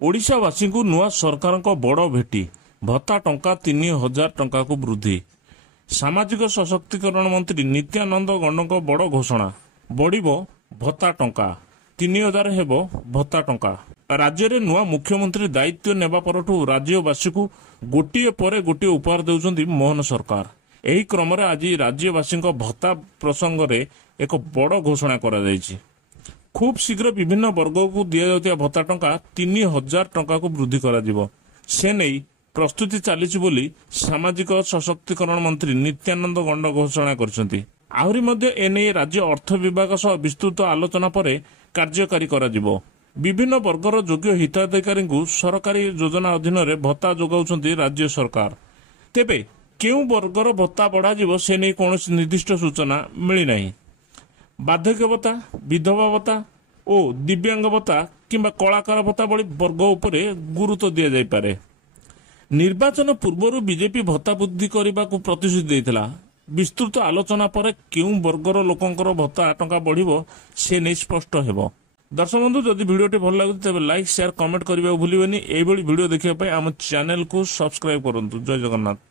ओडिशावासी को नुआ सरकार बड़ भेटी भत्ता टंका 3000 टंका को वृद्धि। सामाजिक सशक्तिकरण मंत्री नित्यानंद गंड बड़ घोषणा बढ़िबो भत्ता टंका 3000 हेबो भत्ता टंका। राज्य रे नुआ मुख्यमंत्री दायित्व नेबा परठू राज्यवासी को गोटिए परे गोटिए उपहार देउछंती मोहन सरकार। एही क्रम रे आज राज्यवासी भत्ता प्रसंग रे एक बड़ घोषणा करा जायछि। खूब शीघ्र विभिन्न वर्ग को दिया जाउतिया भत्ता टंका 3000 टंका को वृद्धि करा जिवो। से नहीं प्रस्तुति चलीछि बोली सामाजिक सशक्तिकरण मंत्री नित्यानंद गंड घोषणा करछंती। आहुरी मध्य एने राज्य अर्थ विभाग सह विस्तृत आलोचना परे कार्यकारी करा जिवो। विभिन्न वर्गर योग्य हिताधिकारी को सरकारी योजना अधीन रे भत्ता जोगाउछंती राज्य सरकार। तेबे केउ वर्गर भत्ता बढ़ा जिवो से नहीं कौनसी निर्दिष्ट सूचना मिली नहीं। बार्धक्य भत्ता, विधवा भत्ता और दिव्यांग भत्ता किंबा कलाकार भत्ता भली वर्ग उपरे गुरुत्व दिया जाय पारे। निर्वाचन पूर्व बीजेपी भत्ता वृद्धि करने को प्रतिश्रुति देइथिला। विस्तृत आलोचना पर केउ वर्गर लोकंकर भत्ता टंका बढ़िबो से नहीं स्पष्ट हेबो। दर्शक बंधु जदि वीडियोटी भल लागुछि तेबे लाइक शेयर कमेंट करबा भूलिबेनी। एई भली वीडियो देखिबा पय हम चैनल को सब्सक्राइब करंतु। जय जगन्नाथ।